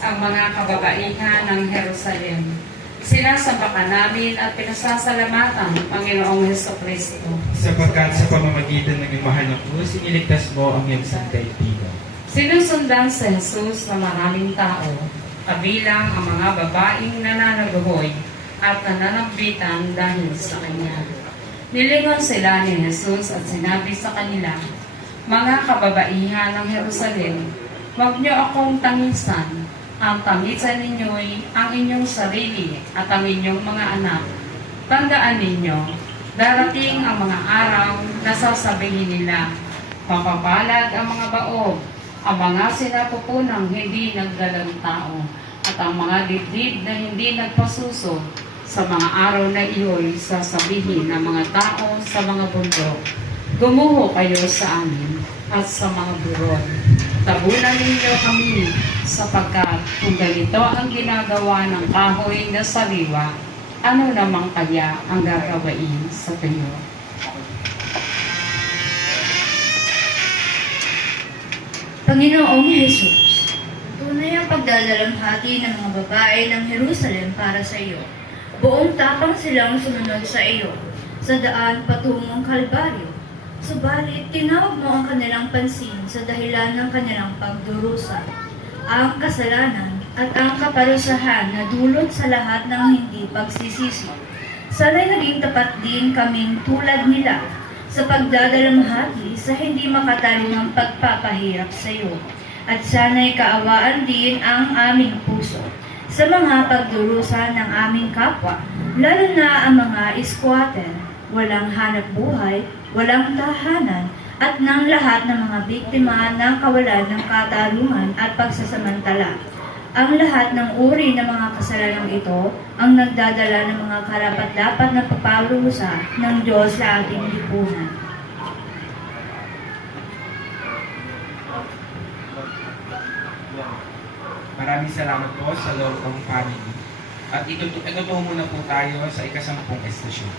ang mga kababaihan ng Jerusalem. Sinasamba ka namin at pinasasalamatan, Panginoong Hesukristo. Sapagkat sa pamamagitan ng iyong mahal na krus, iniligtas mo ang iyong sandaigdigan. Sinusundan si Jesus ng maraming tao, kabilang ang mga babaeng nananaluhoy at nananambitan dahil sa Kanya. Nilingon sila ni Jesus at sinabi sa kanila, mga kababaihan ng Jerusalem, huwag niyo akong tangisan. Ang tangisan ninyo'y ang inyong sarili at ang inyong mga anak. Tandaan ninyo, darating ang mga araw na sasabihin nila, mapapalad ang mga baog, ang mga sinapupunang hindi nagdalang tao, at ang mga dibdib na hindi nagpasuso. Sa mga araw na iyo'y sasabihin ng mga tao sa mga bundok, gumuho kayo sa amin at sa mga buron. Tabunan ninyo kami sapagkat kung ganito ang ginagawa ng kahoy na sariwa, ano namang kaya ang gagawin sa tuyo? Panginoong Jesus, tunay ang pagdadalamhati ng mga babae ng Jerusalem para sa iyo. Buong tapang silang sumunod sa iyo, sa daan patungong Kalbaryo. Subalit, tinawag mo ang kanilang pansin sa dahilan ng kanilang pagdurusa, ang kasalanan at ang kaparusahan na dulot sa lahat ng hindi pagsisisi. Sana'y naging tapat din kaming tulad nila sa pagdadalamhati sa hindi makatarungang pagpapahirap sa iyo. At sana'y kaawaan din ang aming puso sa mga pagdurusa ng aming kapwa, lalo na ang mga squatter, walang hanap buhay, walang tahanan, at ng lahat ng mga biktima ng kawalan ng katarungan at pagsasamantala. Ang lahat ng uri ng mga kasalanang ito ang nagdadala ng mga karapat-dapat na paparusa ng Diyos sa ating lipunan. Maraming salamat po sa Lord ng Family. At ito muna po tayo sa ikasampung estasyon.